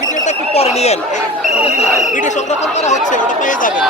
ভিডিওটা একটু পরে নিয়েন, ভিডিও সংরক্ষণ করা হচ্ছে, ওটা পেয়ে যাবেন।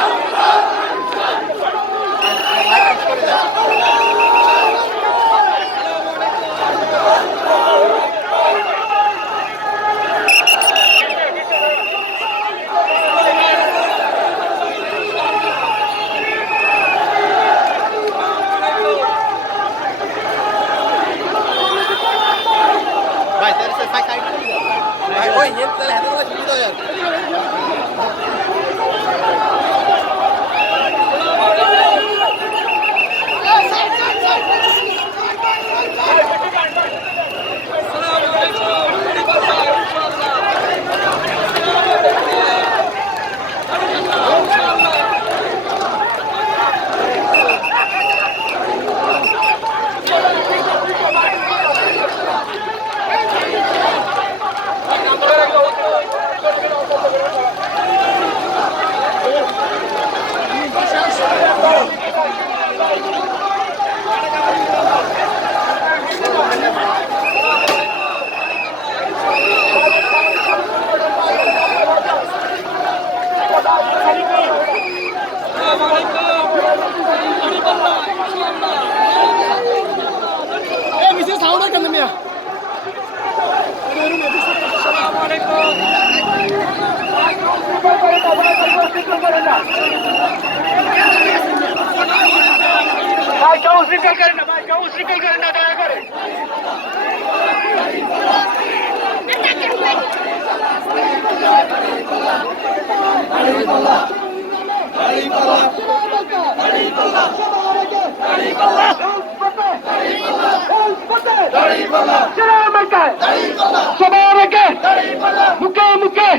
মুখে মুখে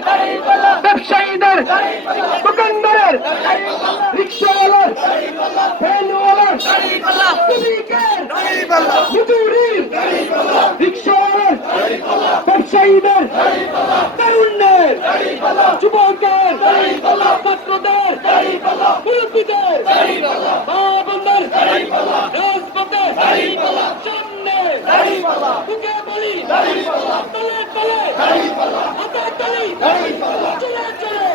ব্যবসায়ীদের, দোকানদারের, রিক্সাওয়ালার, ভ্যানওয়ালার, শ্রমিকের, মজুরির, রিক্সাওয়ালার, ব্যবসায়ীদের, তরুণদের, যুবকের, ছাত্রদের, মুরব্বীদের, মা বোনদের, রাজপথে সামনে বুকে বলি, তলে তলে হাতে তালি, চলে চলে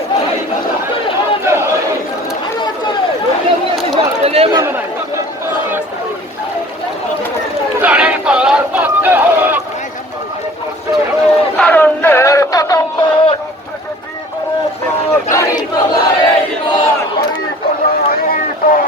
আলো চলে দাঁড়িয়ে পাল্লার পক্ষে হোক তারুণ্যের পতঙ্গ, দাঁড়িয়ে পাল্লা এই পর, দাঁড়িয়ে পাল্লা এই পর,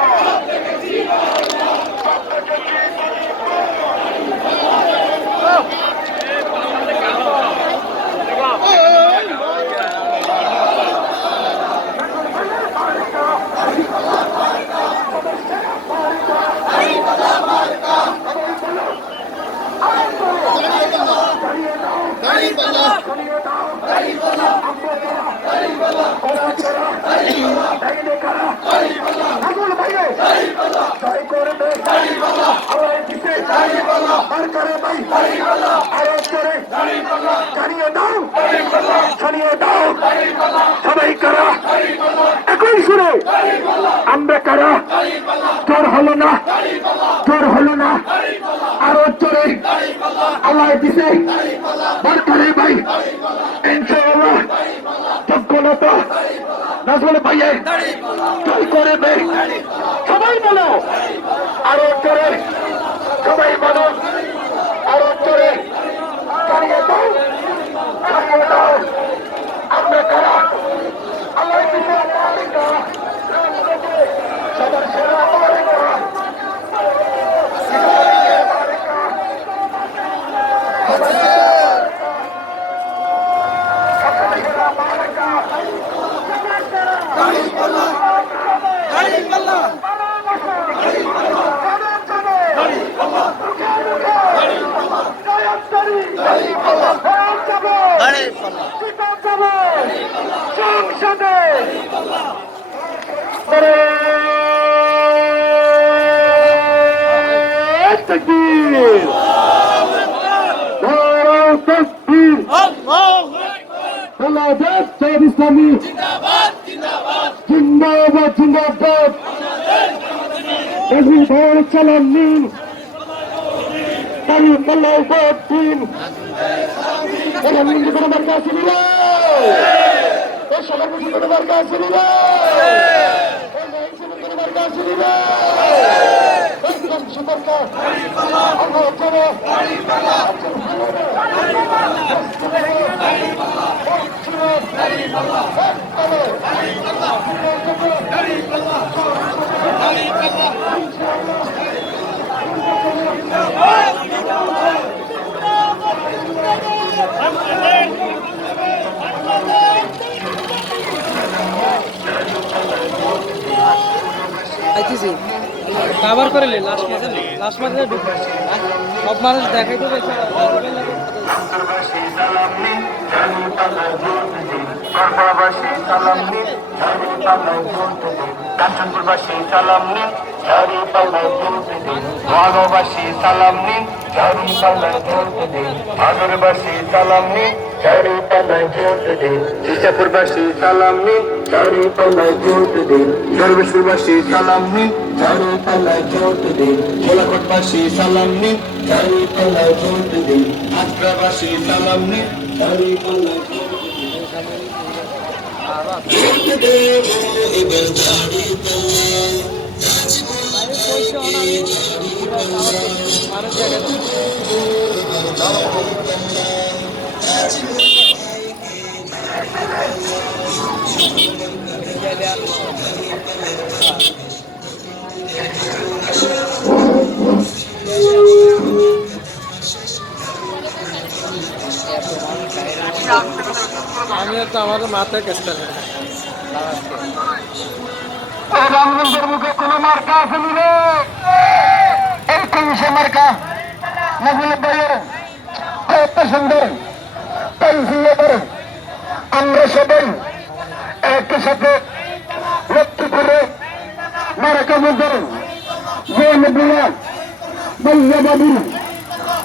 করে ভাই আরো করে জানিয়ে দাও জানিয়ে দাও সবাই কারা একই সুরে আমরা কারা তোর হলো না তোর হলো না আরো জোরে আল্লাহ দিছে বার করে ভাই ইনশাআল্লাহ যোগ্যতা নাজমুল ভাইয়ের জয় করে ভাই সবাই বলো আরো জোরে সবাই বলো আরো জোরে জানিয়ে দাও জানিয়ে দাও আমরা কারা আল্লাহ দিছে সবার সেরা ইসলামী জিন্দাবাদ জিন্দাবাদ সালাম নিন দিন প্রধানমন্ত্রী কোনো দরকার ছিল সভাপতি কোনো দরকার ছিল কোনো দরকার ছিল সরকার আইতেছি কাভার করে লে লাস্ট মাসে ঢুকবে সব মানুষ দেখাই তো বেশি কাঞ্চনপুরবাসী সালাম নিন ঝাড়ি পাল্লায় ভোট দিন মহানবাসী সালাম নিন ঝাড়ি পাল্লায় ভোট দিন ভাদরবাসী সালাম নিন ঝাড়ি পাল্লায় ভোট দিন ইসাপুরবাসী সালাম নিন ঝাড়ি পাল্লায় ভোট দিন দরবেশপুরবাসী সালাম নিন ঝাড়ি পাল্লায় ভোট দিন কোলাঘাটবাসী সালাম নিন ঝাড়ি পাল্লায় ভোট দিন আজরাবাসী সালাম নিন ঝাড়ি পাল্লায় ভোট আমিও তো আমার মাথায় কেসটা প্রধানমন্ত্রীর মুখে কোন মার্কা আসেনি রে এই তিনশে মার্কা নাজমুল ভাইয়ের কত সুন্দর আমরা সবাই একই সাথে লক্ষ্য করে মার্কা মধ্যে যে নবুয়া বল্লবাবু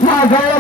মা যাওয়া